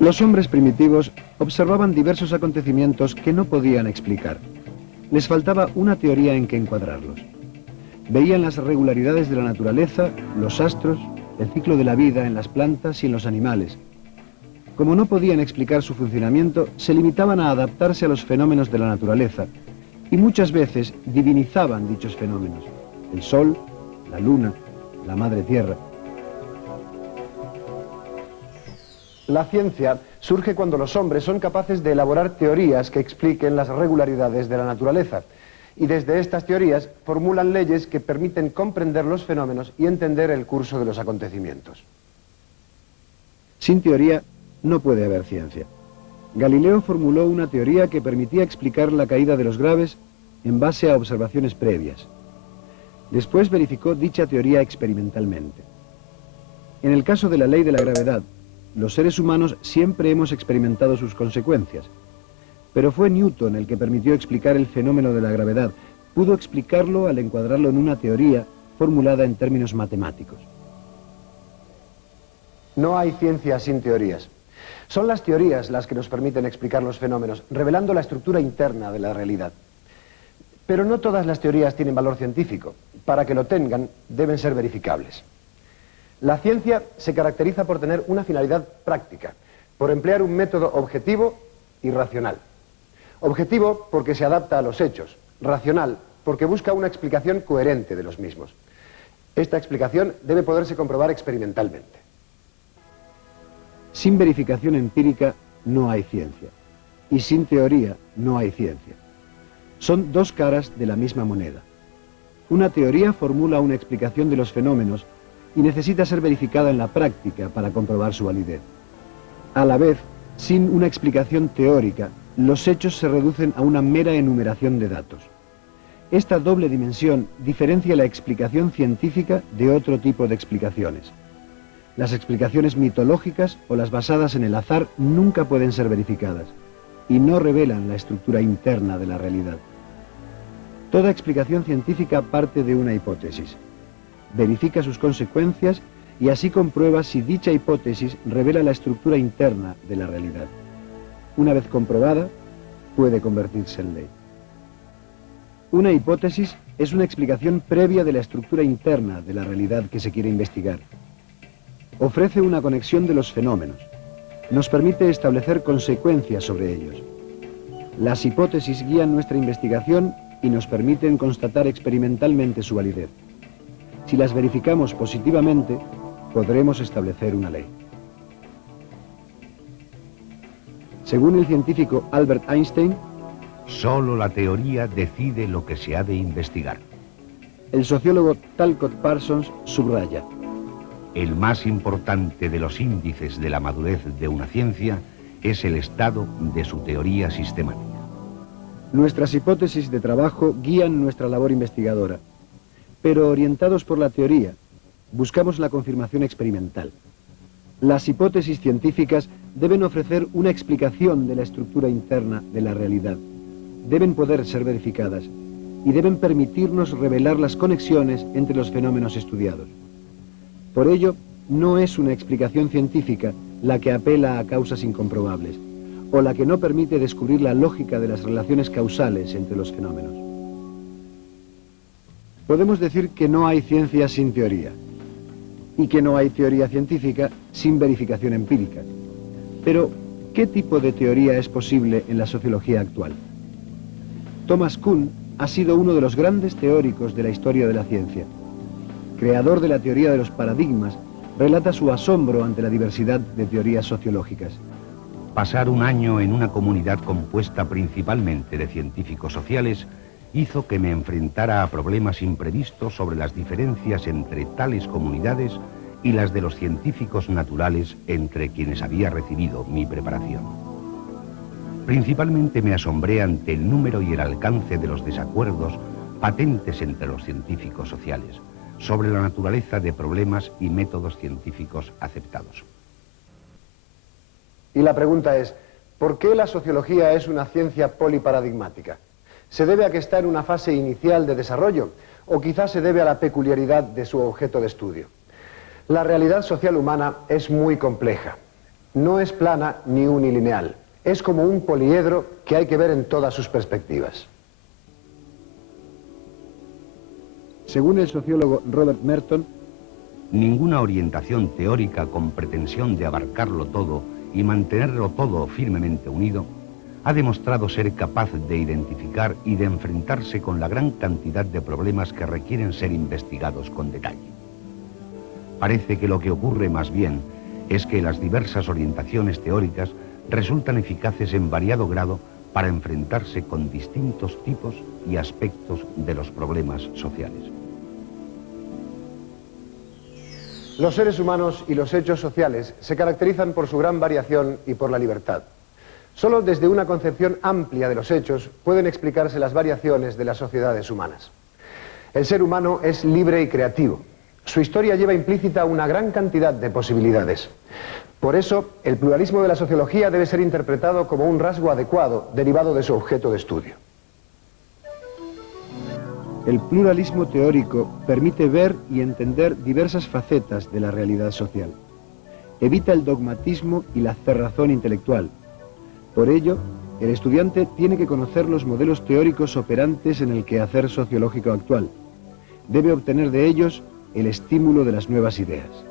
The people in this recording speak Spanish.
Los hombres primitivos observaban diversos acontecimientos que no podían explicar. Les faltaba una teoría en que encuadrarlos. Veían las regularidades de la naturaleza, los astros, el ciclo de la vida en las plantas y en los animales. Como no podían explicar su funcionamiento, se limitaban a adaptarse a los fenómenos de la naturaleza y muchas veces divinizaban dichos fenómenos: el sol, la luna, la madre tierra. La ciencia surge cuando los hombres son capaces de elaborar teorías que expliquen las regularidades de la naturaleza. Y desde estas teorías formulan leyes que permiten comprender los fenómenos y entender el curso de los acontecimientos. Sin teoría no puede haber ciencia. Galileo formuló una teoría que permitía explicar la caída de los graves en base a observaciones previas. Después verificó dicha teoría experimentalmente. En el caso de la ley de la gravedad, los seres humanos siempre hemos experimentado sus consecuencias. Pero fue Newton el que permitió explicar el fenómeno de la gravedad. Pudo explicarlo al encuadrarlo en una teoría formulada en términos matemáticos. No hay ciencia sin teorías. Son las teorías las que nos permiten explicar los fenómenos, revelando la estructura interna de la realidad. Pero no todas las teorías tienen valor científico. Para que lo tengan, deben ser verificables. La ciencia se caracteriza por tener una finalidad práctica, por emplear un método objetivo y racional. Objetivo porque se adapta a los hechos, racional porque busca una explicación coherente de los mismos. Esta explicación debe poderse comprobar experimentalmente. Sin verificación empírica no hay ciencia, y sin teoría no hay ciencia. Son dos caras de la misma moneda. Una teoría formula una explicación de los fenómenos y necesita ser verificada en la práctica para comprobar su validez. A la vez, sin una explicación teórica, los hechos se reducen a una mera enumeración de datos. Esta doble dimensión diferencia la explicación científica de otro tipo de explicaciones. Las explicaciones mitológicas o las basadas en el azar nunca pueden ser verificadas y no revelan la estructura interna de la realidad. Toda explicación científica parte de una hipótesis. Verifica sus consecuencias y así comprueba si dicha hipótesis revela la estructura interna de la realidad. Una vez comprobada, puede convertirse en ley. Una hipótesis es una explicación previa de la estructura interna de la realidad que se quiere investigar. Ofrece una conexión de los fenómenos. Nos permite establecer consecuencias sobre ellos. Las hipótesis guían nuestra investigación y nos permiten constatar experimentalmente su validez. Si las verificamos positivamente, podremos establecer una ley. Según el científico Albert Einstein, solo la teoría decide lo que se ha de investigar. El sociólogo Talcott Parsons subraya: el más importante de los índices de la madurez de una ciencia es el estado de su teoría sistemática. Nuestras hipótesis de trabajo guían nuestra labor investigadora, pero orientados por la teoría, buscamos la confirmación experimental. Las hipótesis científicas deben ofrecer una explicación de la estructura interna de la realidad. Deben poder ser verificadas y deben permitirnos revelar las conexiones entre los fenómenos estudiados. Por ello, no es una explicación científica la que apela a causas incomprobables o la que no permite descubrir la lógica de las relaciones causales entre los fenómenos. Podemos decir que no hay ciencia sin teoría y que no hay teoría científica sin verificación empírica. Pero, ¿qué tipo de teoría es posible en la sociología actual? Thomas Kuhn ha sido uno de los grandes teóricos de la historia de la ciencia. Creador de la teoría de los paradigmas, relata su asombro ante la diversidad de teorías sociológicas. Pasar un año en una comunidad compuesta principalmente de científicos sociales hizo que me enfrentara a problemas imprevistos sobre las diferencias entre tales comunidades y las de los científicos naturales entre quienes había recibido mi preparación. Principalmente me asombré ante el número y el alcance de los desacuerdos patentes entre los científicos sociales sobre la naturaleza de problemas y métodos científicos aceptados. Y la pregunta es, ¿por qué la sociología es una ciencia poliparadigmática? ¿Se debe a que está en una fase inicial de desarrollo o quizás se debe a la peculiaridad de su objeto de estudio? La realidad social humana es muy compleja. no es plana ni unilineal. Es como un poliedro que hay que ver en todas sus perspectivas. Según el sociólogo Robert Merton, ninguna orientación teórica con pretensión de abarcarlo todo y mantenerlo todo firmemente unido ha demostrado ser capaz de identificar y de enfrentarse con la gran cantidad de problemas que requieren ser investigados con detalle. Parece que lo que ocurre más bien es que las diversas orientaciones teóricas resultan eficaces en variado grado para enfrentarse con distintos tipos y aspectos de los problemas sociales. Los seres humanos y los hechos sociales se caracterizan por su gran variación y por la libertad. Solo desde una concepción amplia de los hechos pueden explicarse las variaciones de las sociedades humanas. El ser humano es libre y creativo. Su historia lleva implícita una gran cantidad de posibilidades. Por eso, el pluralismo de la sociología debe ser interpretado como un rasgo adecuado derivado de su objeto de estudio. El pluralismo teórico permite ver y entender diversas facetas de la realidad social. Evita el dogmatismo y la cerrazón intelectual. Por ello, el estudiante tiene que conocer los modelos teóricos operantes en el quehacer sociológico actual. Debe obtener de ellos el estímulo de las nuevas ideas.